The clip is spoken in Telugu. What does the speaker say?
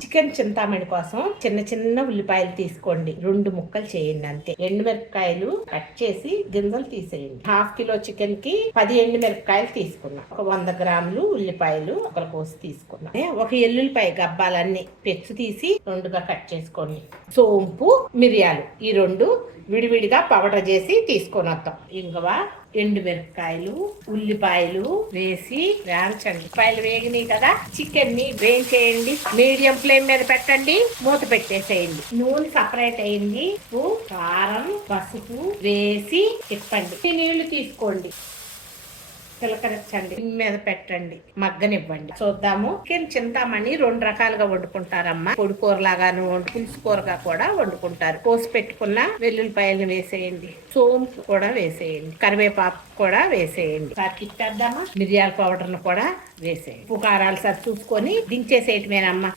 చికెన్ చింతామణి కోసం చిన్న చిన్న ఉల్లిపాయలు తీసుకోండి, 2 ముక్కలు చేయండి అంతే. ఎండుమిరపకాయలు కట్ చేసి గింజలు తీసేయండి. హాఫ్ కిలో చికెన్ కి 10 ఎండుమిరపకాయలు తీసుకున్నాం. ఒక 100 గ్రాములు ఉల్లిపాయలు ఒకరు కోసి తీసుకున్నాం. ఒక ఎల్లుల్లిపాయ గబ్బాలన్నీ పెచ్చు తీసి 2గా కట్ చేసుకోండి. సోంపు, మిరియాలు ఈ 2 విడివిడిగా పౌడర్ చేసి తీసుకొని వద్దాం. ఇంగువ, ఎండుమిరపకాయలు, ఉల్లిపాయలు వేసి వేయించండి. ఉల్లిపాయలు వేగినాయి కదా, చికెన్ ని వేయించేయండి. మీడియం ఫ్లేమ్ మీద పెట్టండి, మూత పెట్టేసేయండి. నూనె సపరేట్ అయింది. ఉప్పు, కారం, పసుపు వేసి తిప్పండి. నీళ్లు తీసుకోండి, చిలకరించండి, మీద పెట్టండి, మగ్గనివ్వండి. చూద్దాము. చికెన్ చింతామణి 2 రకాలుగా వండుకుంటారమ్మా. పొడి కూర లాగాను, పులుసు కూరగా కూడా వండుకుంటారు. కోసి పెట్టుకున్న వెల్లుల్లిపాయలను వేసేయండి, సోంపు కూడా వేసేయండి, కరివేపాకు కూడా వేసేయండి. తిప్పేద్దామా. మిరియాల పౌడర్ ను కూడా వేసేయండి. ఉప్పు కారాలు సరి చూసుకొని దించేసేయటమేనమ్మా.